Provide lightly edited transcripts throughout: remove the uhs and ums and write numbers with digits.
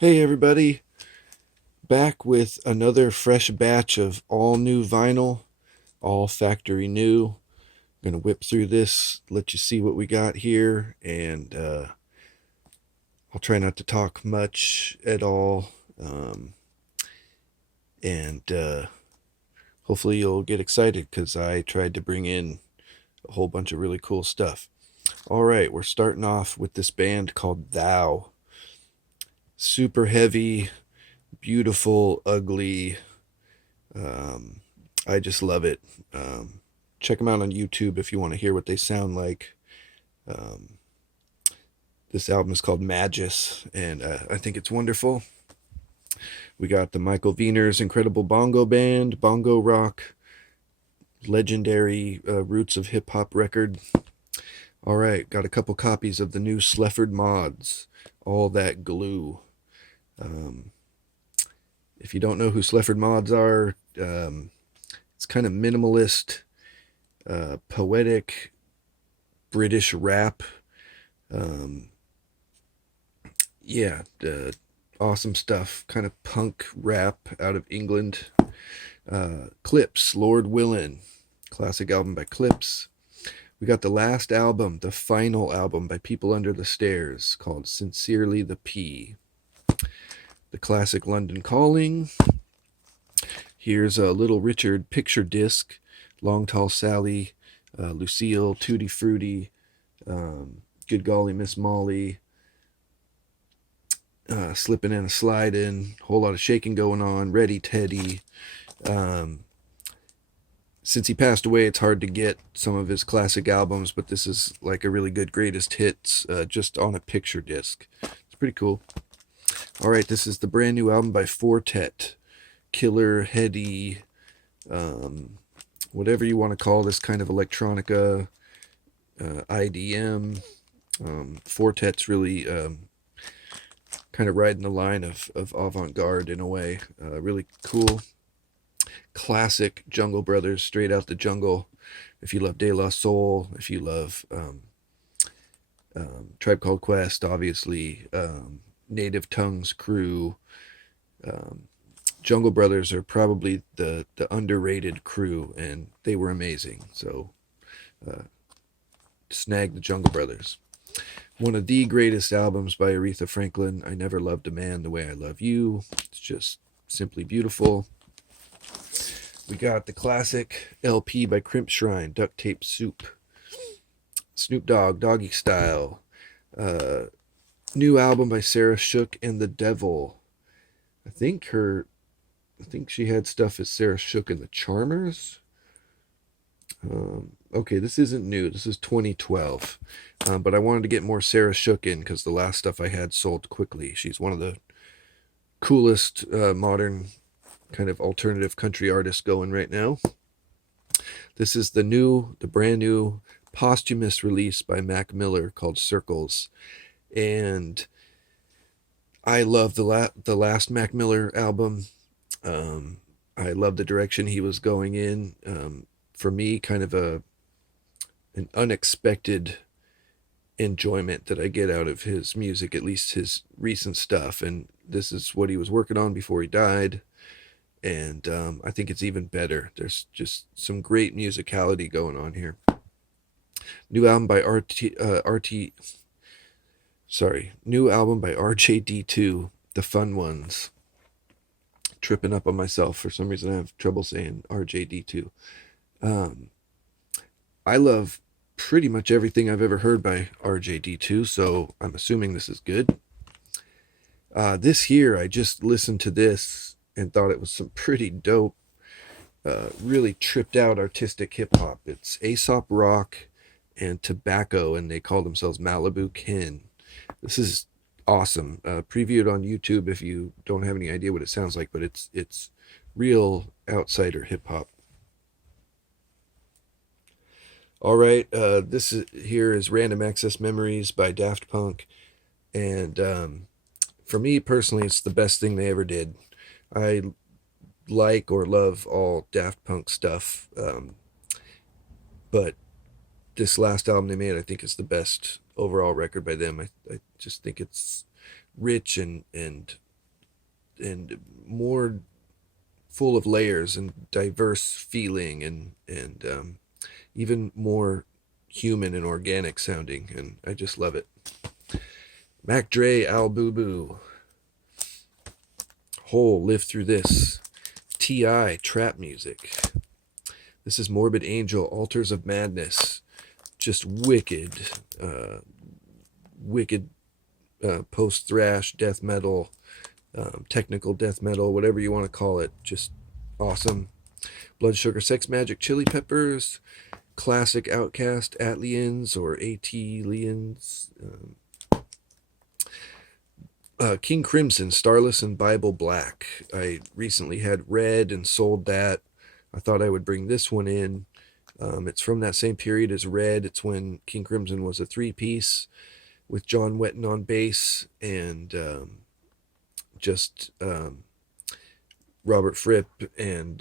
Hey everybody, back with another fresh batch of all new vinyl, all factory new. Gonna whip through this, let you see what we got here, and I'll try not to talk much at all. Um, and hopefully you'll get excited because I tried to bring in a whole bunch of really cool stuff. All right, we're starting off with this band called Thou. Super heavy, beautiful, ugly. Um, I just love it. Um, Check them out on YouTube if you want to hear what they sound like. Um, this album is called Magus, and I think it's wonderful. We got the Michael Wiener's incredible bongo band, bongo rock, legendary roots of hip hop record. All right, got a couple copies of the new Slefford Mods, All That Glue. Um, if you don't know who Slefford Mods are, it's kind of minimalist, poetic British rap. Um, yeah, awesome stuff. Kind of punk rap out of England. Clips, Lord Willin, classic album by Clips. We got the last album, the final album by People Under the Stairs, called Sincerely the P. The classic London Calling. Here's a Little Richard picture disc, Long Tall Sally, Lucille, Tutti Frutti, Good Golly Miss Molly, Slipping and a Sliding, whole lot of shaking going on, Ready Teddy. Um, since he passed away, it's hard to get some of his classic albums, but this is like a really good greatest hits just on a picture disc. It's pretty cool. All right, this is the brand new album by Fortet. Killer, heady, um, whatever you want to call this kind of electronica, IDM. Fortet's really kind of riding the line of avant-garde in a way. Really cool. Classic Jungle Brothers, straight out the jungle. If you love De La Soul, if you love Tribe Called Quest, obviously, Native Tongues crew. Um, Jungle Brothers are probably the underrated crew, and they were amazing. So, snag the Jungle Brothers. One of the greatest albums by Aretha Franklin. I Never Loved a Man the Way I Love You. It's just simply beautiful. We got the classic LP by Crimpshrine, Duct Tape Soup. Snoop Dogg, Doggy Style. Uh, New album by Sarah Shook and the Devil. I think she had stuff as Sarah Shook and the Charmers. Okay, this isn't new. This is 2012. But I wanted to get more Sarah Shook in because the last stuff I had sold quickly. She's one of the coolest modern kind of alternative country artists going right now. This is the brand new posthumous release by Mac Miller called Circles. And I love the last Mac Miller album. I love the direction he was going in. For me, kind of an unexpected enjoyment that I get out of his music, at least his recent stuff. And this is what he was working on before he died. And I think it's even better. There's just some great musicality going on here. New album by new album by RJD2, The Fun Ones. Tripping up on myself. For some reason, I have trouble saying RJD2. I love pretty much everything I've ever heard by RJD2, so I'm assuming this is good. This year, I just listened to this and thought it was some pretty dope, really tripped out artistic hip hop. It's Aesop Rock and Tobacco, and they call themselves Malibu Kin. This is awesome. Preview it on YouTube if you don't have any idea what it sounds like, but it's real outsider hip hop. All right, here is Random Access Memories by Daft Punk, and for me personally, it's the best thing they ever did. I like or love all Daft Punk stuff, but this last album they made, I think, is the best overall record by them. I just think it's rich and and more full of layers and diverse feeling, and even more human and organic sounding, and I just love it. Mac Dre, Al Boo Boo, Hole, Live Through This, T.I., Trap Music. This is Morbid Angel, Altars of Madness. Just wicked, post-thrash death metal, technical death metal, whatever you want to call it. Just awesome. Blood Sugar Sex Magik, Chili Peppers, classic Outcast, Atlians or AT-lians. King Crimson, Starless and Bible Black. I recently had Red and sold that. I thought I would bring this one in. It's from that same period as Red. It's when King Crimson was a 3-piece with John Wetton on bass and Robert Fripp and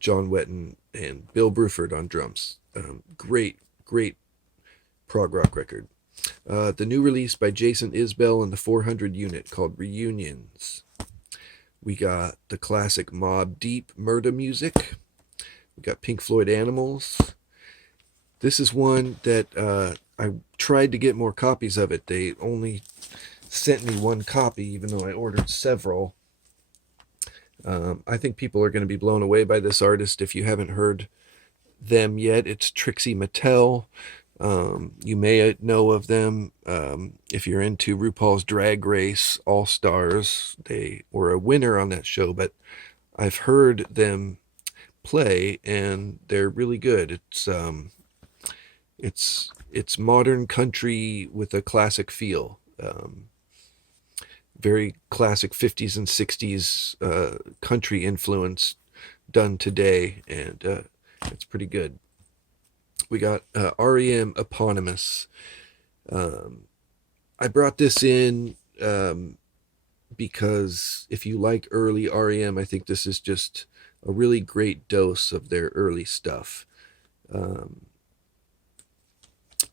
John Wetton and Bill Bruford on drums. Great prog rock record. The new release by Jason Isbell and the 400 Unit called Reunions. We got the classic Mobb Deep Murda Music. We got Pink Floyd Animals. This is one that I tried to get more copies of it. They only sent me one copy, even though I ordered several. I think people are going to be blown away by this artist. If you haven't heard them yet, it's Trixie Mattel. You may know of them if you're into RuPaul's Drag Race All Stars. They were a winner on that show, but I've heard them play and they're really good. It's modern country with a classic feel. Very classic 50s and 60s country influence done today, and it's pretty good. We got REM Eponymous. I brought this in because if you like early REM, I think this is just a really great dose of their early stuff.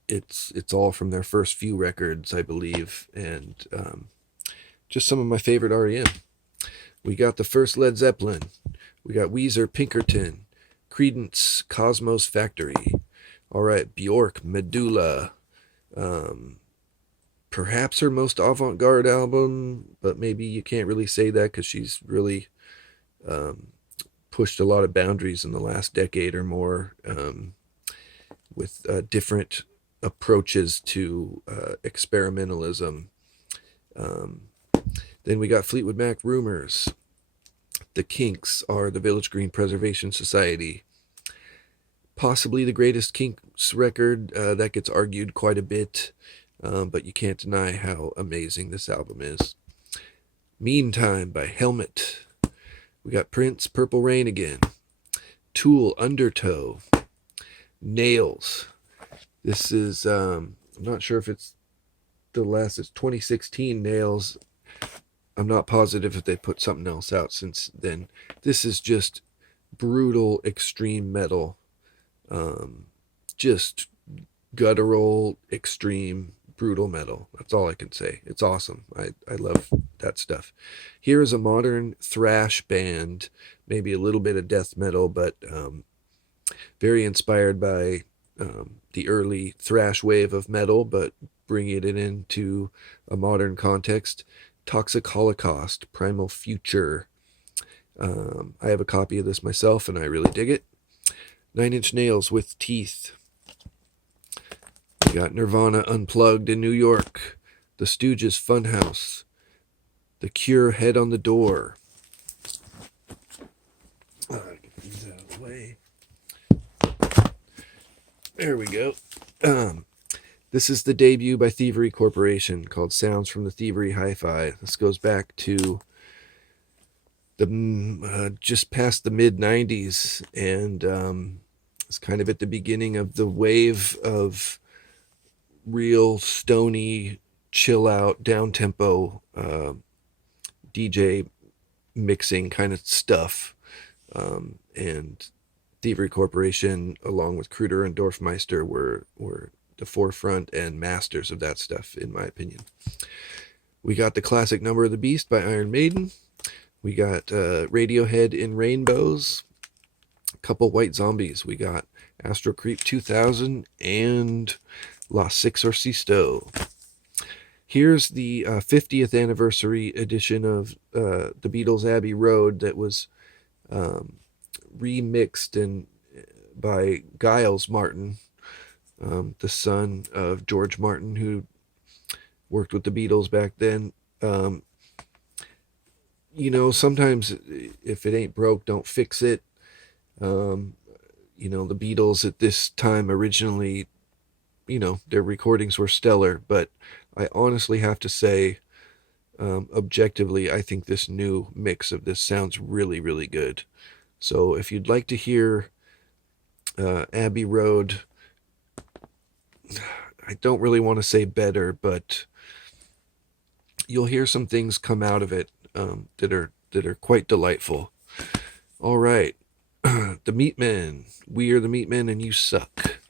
It's all from their first few records, I believe, and just some of my favorite REM. We got the first Led Zeppelin. We got Weezer, Pinkerton, Creedence, Cosmos Factory. All right, Bjork, Medulla. Perhaps her most avant-garde album, but maybe you can't really say that because she's really pushed a lot of boundaries in the last decade or more with different approaches to experimentalism. Then we got Fleetwood Mac, Rumors. The Kinks are the Village Green Preservation Society. Possibly the greatest Kinks record. That gets argued quite a bit, but you can't deny how amazing this album is. Meantime by Helmet. We got Prince, Purple Rain again. Tool, Undertow. Nails. This is, I'm not sure if it's the last, it's 2016 Nails. I'm not positive if they put something else out since then. This is just brutal, extreme metal. Just guttural, extreme, brutal metal. That's all I can say. It's awesome. I love that stuff. Here is a modern thrash band, maybe a little bit of death metal, but very inspired by the early thrash wave of metal, but bringing it into a modern context. Toxic Holocaust, Primal Future. I have a copy of this myself, and I really dig it. Nine Inch Nails with Teeth. We got Nirvana Unplugged in New York. The Stooges Funhouse. The Cure Head on the Door. Get these out of the way. There we go. This is the debut by Thievery Corporation called Sounds from the Thievery Hi-Fi. This goes back to the just past the mid-90s, and it's kind of at the beginning of the wave of real stony, chill-out, down-tempo DJ mixing kind of stuff. And Thievery Corporation, along with Kruder and Dorfmeister, were the forefront and masters of that stuff, in my opinion. We got the classic Number of the Beast by Iron Maiden. We got Radiohead in Rainbows. A couple White Zombies. We got Astro Creep 2000 and Las Sixorcisto. Here's the 50th anniversary edition of the Beatles' Abbey Road that was remixed by Giles Martin, the son of George Martin, who worked with the Beatles back then. You know, sometimes if it ain't broke, don't fix it. You know, the Beatles at this time originally, you know, their recordings were stellar, but I honestly have to say, objectively, I think this new mix of this sounds really, really good. So if you'd like to hear Abbey Road, I don't really want to say better, but you'll hear some things come out of it that are quite delightful. All right, the Meatmen. We are the Meatmen, and you suck.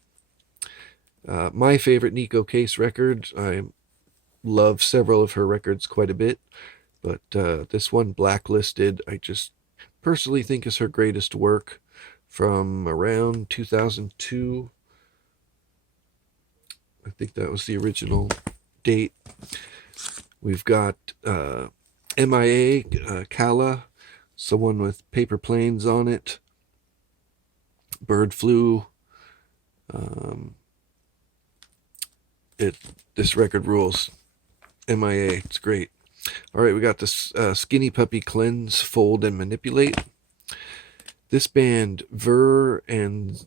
My favorite Nico Case record. I love several of her records quite a bit, but this one, Blacklisted, I just personally think is her greatest work from around 2002. I think that was the original date. We've got MIA, Kala, someone with paper planes on it. Bird Flu. This record rules. MIA, it's great. All right, we got this Skinny Puppy Cleanse, Fold and Manipulate. This band, Ver and